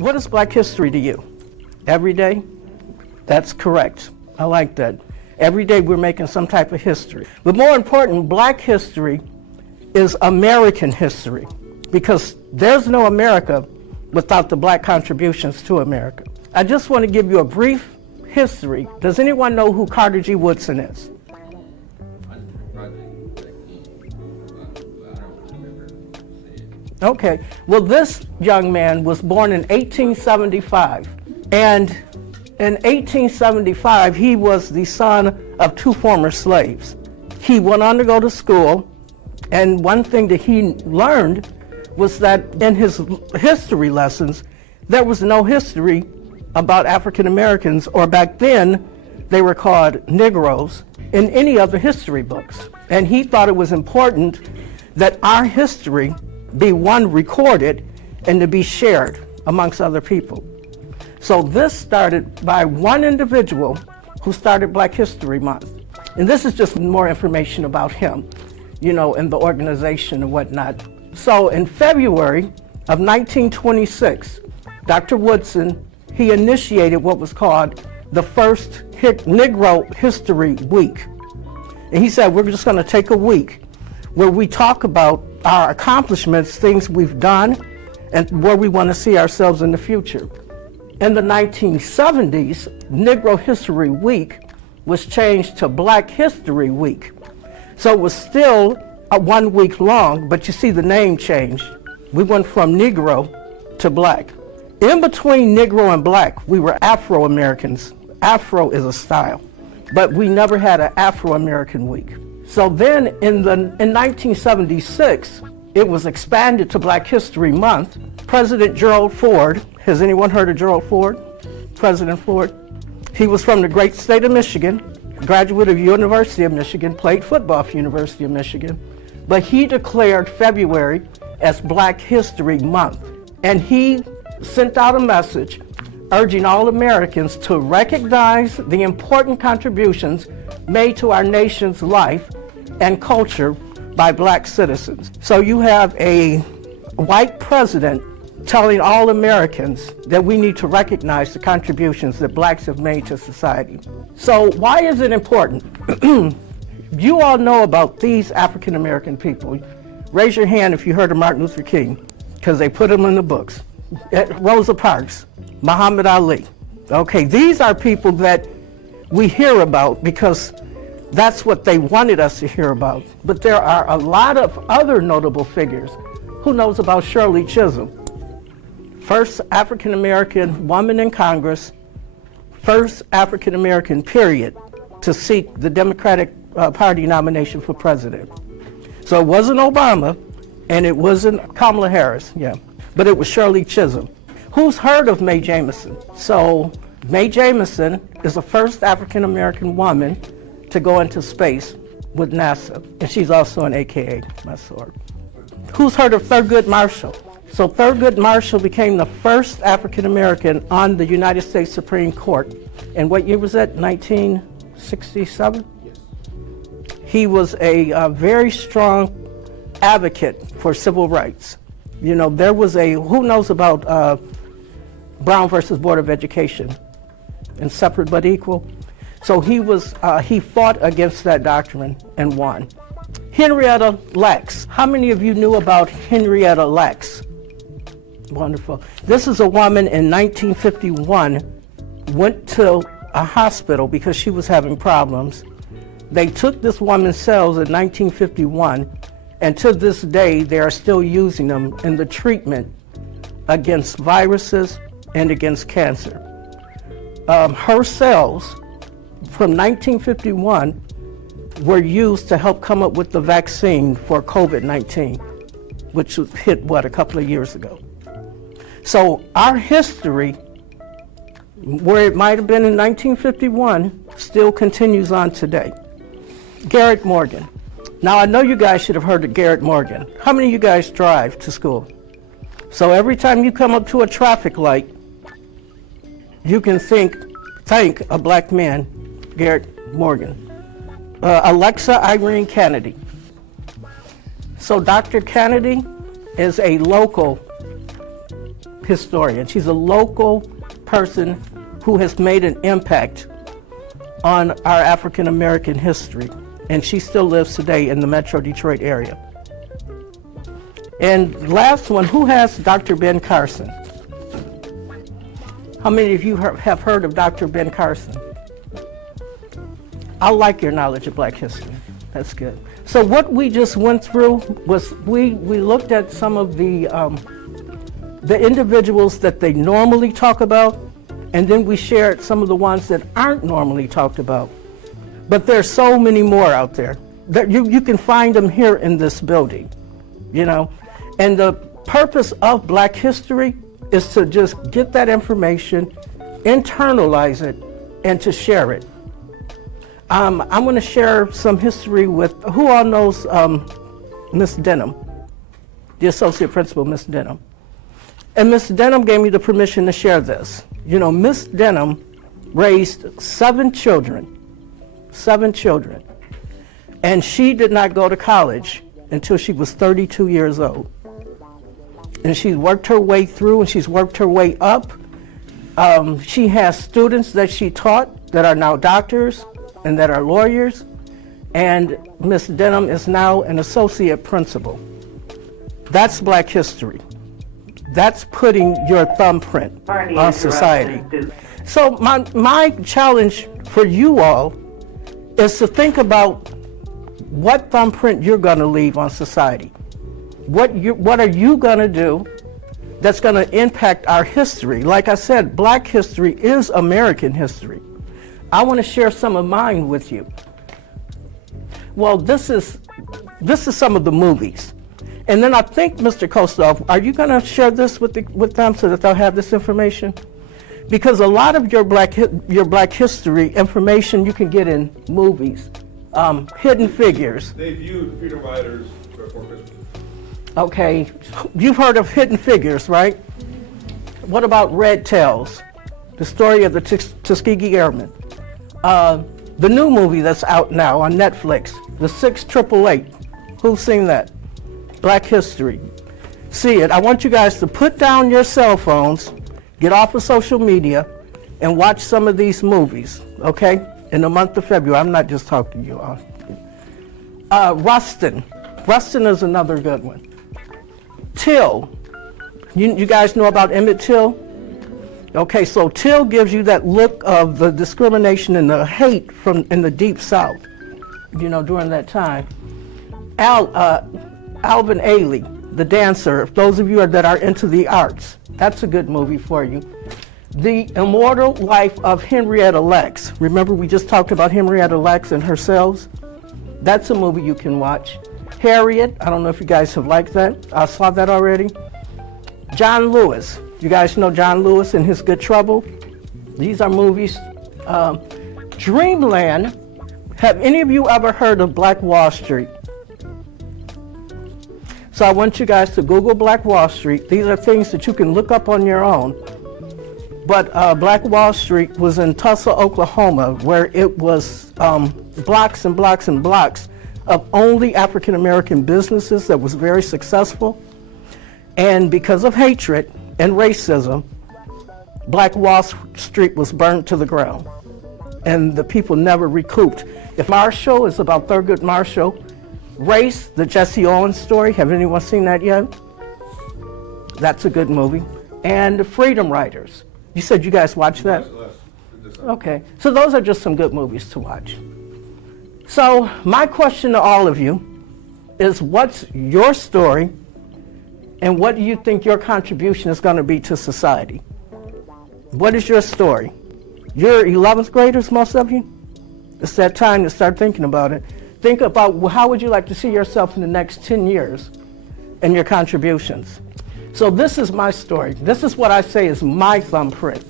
What is Black history to you? Every day? That's correct. I like that. Every day we're making some type of history. But more important, Black history is American history, because there's no America without the Black contributions to America. I just want to give you a brief history. Does anyone know who Carter G. Woodson is? Okay, well, this young man was born in 1875, and in 1875 he was the son of two former slaves. He went on to go to school, and one thing that he learned was that in his history lessons there was no history about African Americans, or back then they were called Negroes, in any of the history books. And he thought it was important that our history be one recorded and to be shared amongst other people. So this started by one individual who started Black History Month. And this is just more information about him, you know, and the organization and whatnot. So in February of 1926, Dr. Woodson, he initiated what was called the first Negro History Week. And he said, we're just gonna take a week where we talk about our accomplishments, things we've done, and where we want to see ourselves in the future. In the 1970s, Negro History Week was changed to Black History Week. So it was still a 1 week long, but you see the name changed. We went from Negro to Black. In between Negro and Black, we were Afro-Americans. Afro is a style, but we never had an Afro-American week. So then in 1976, it was expanded to Black History Month. President Gerald Ford, has anyone heard of Gerald Ford? President Ford? He was from the great state of Michigan, graduate of University of Michigan, played football for University of Michigan, but he declared February as Black History Month. And he sent out a message urging all Americans to recognize the important contributions made to our nation's life and culture by Black citizens. So you have a white president telling all Americans that we need to recognize the contributions that Blacks have made to society. So why is it important? You all know about these African American people. Raise your hand if you heard of Martin Luther King, because they put them in the books. Rosa Parks, Muhammad Ali. Okay, these are people that we hear about because that's what they wanted us to hear about. But there are a lot of other notable figures. Who knows about Shirley Chisholm? First African American woman in Congress, first African American period to seek the Democratic Party nomination for president. So it wasn't Obama and it wasn't Kamala Harris, but it was Shirley Chisholm. Who's heard of Mae Jemison? So Mae Jemison is the first African American woman to go into space with NASA, and she's also an AKA, my sword. Who's heard of Thurgood Marshall? So Thurgood Marshall became the first African American on the United States Supreme Court. And what year was that, 1967? Yes. He was a very strong advocate for civil rights. You know, there was who knows about Brown versus Board of Education and separate but equal? So he fought against that doctrine and won. Henrietta Lacks. How many of you knew about Henrietta Lacks? Wonderful. This is a woman in 1951, went to a hospital because she was having problems. They took this woman's cells in 1951, and to this day, they are still using them in the treatment against viruses and against cancer. Her cells from 1951 were used to help come up with the vaccine for COVID-19, which was hit, a couple of years ago. So our history, where it might have been in 1951, still continues on today. Garrett Morgan. Now I know you guys should have heard of Garrett Morgan. How many of you guys drive to school? So every time you come up to a traffic light, you can thank a black man, Garrett Morgan. Alexa Irene Kennedy. So Dr. Kennedy is a local historian. She's a local person who has made an impact on our African American history, and she still lives today in the Metro Detroit area. And last one, who has Dr. Ben Carson? How many of you have heard of Dr. Ben Carson? I like your knowledge of Black history. That's good. So what we just went through was we looked at some of the individuals that they normally talk about, and then we shared some of the ones that aren't normally talked about. But there's so many more out there. You can find them here in this building, you know. And the purpose of Black history is to just get that information, internalize it, and to share it. I'm going to share some history with, who all knows Miss Denham, the associate principal, Miss Denham. And Miss Denham gave me the permission to share this. You know, Miss Denham raised 7 children, and she did not go to college until she was 32 years old. And she worked her way through, and she's worked her way up. She has students that she taught that are now doctors and that are lawyers, and Miss Denham is now an associate principal. That's Black history. That's putting your thumbprint on society. So my challenge for you all is to think about what thumbprint you're going to leave on society. What are you going to do that's going to impact our history? Like I said, Black history is American history. I want to share some of mine with you. Well, this is some of the movies. And then I think, Mr. Kostov, are you going to share this with them so that they'll have this information? Because a lot of your Black history information you can get in movies, Hidden Figures. They viewed Freedom Riders before Christmas. Okay, you've heard of Hidden Figures, right? What about Red Tails, the story of the Tuskegee Airmen? The new movie that's out now on Netflix, The 6888. Who's seen that? Black history. See it. I want you guys to put down your cell phones, get off of social media, and watch some of these movies, okay? In the month of February. I'm not just talking to you all. Rustin. Rustin is another good one. Till. You guys know about Emmett Till? Okay, so Till gives you that look of the discrimination and the hate in the Deep South, you know, during that time. Alvin Ailey, the dancer, if those of you that are into the arts, that's a good movie for you. The Immortal Life of Henrietta Lacks. Remember we just talked about Henrietta Lacks and her cells? That's a movie you can watch. Harriet, I don't know if you guys have liked that. I saw that already. John Lewis. You guys know John Lewis and His Good Trouble? These are movies. Dreamland. Have any of you ever heard of Black Wall Street? So I want you guys to Google Black Wall Street. These are things that you can look up on your own. But Black Wall Street was in Tulsa, Oklahoma, where it was blocks and blocks and blocks of only African American businesses that was very successful. And because of hatred and racism, Black Wall Street was burned to the ground. And the people never recouped. If Marshall is about Thurgood Marshall, Race, the Jesse Owens story, have anyone seen that yet? That's a good movie. And the Freedom Riders. You said you guys watched that? Okay, so those are just some good movies to watch. So my question to all of you is, what's your story and what do you think your contribution is going to be to society? What is your story? You're 11th graders, most of you? It's that time to start thinking about it. Think about how would you like to see yourself in the next 10 years and your contributions. So this is my story. This is what I say is my thumbprint.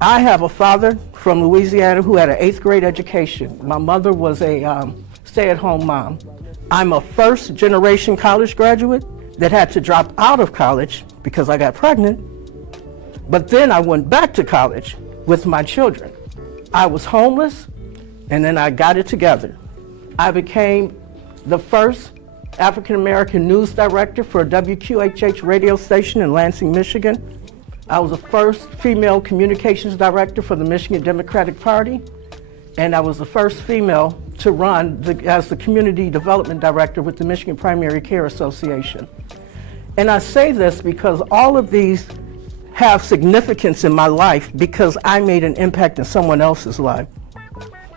I have a father from Louisiana who had an 8th grade education. My mother was a stay-at-home mom. I'm a first-generation college graduate that had to drop out of college because I got pregnant. But then I went back to college with my children. I was homeless, and then I got it together. I became the first African American news director for a WQHH radio station in Lansing, Michigan. I was the first female communications director for the Michigan Democratic Party, and I was the first female to run as the community development director with the Michigan Primary Care Association. And I say this because all of these have significance in my life because I made an impact in someone else's life.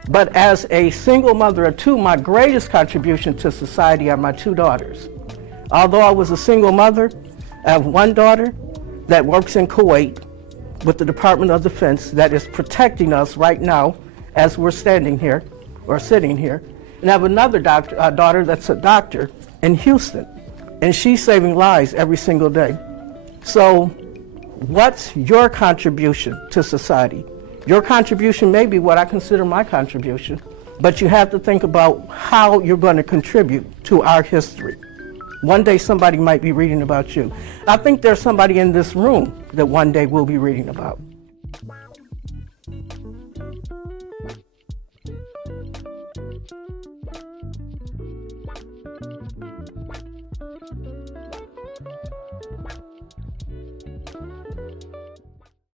But as a single mother of two, my greatest contribution to society are my two daughters. Although I was a single mother, I have one daughter that works in Kuwait with the Department of Defense that is protecting us right now as we're standing here or sitting here. And I have another daughter that's a doctor in Houston, and she's saving lives every single day. So what's your contribution to society? Your contribution may be what I consider my contribution, but you have to think about how you're going to contribute to our history. One day somebody might be reading about you. I think there's somebody in this room that one day we'll be reading about.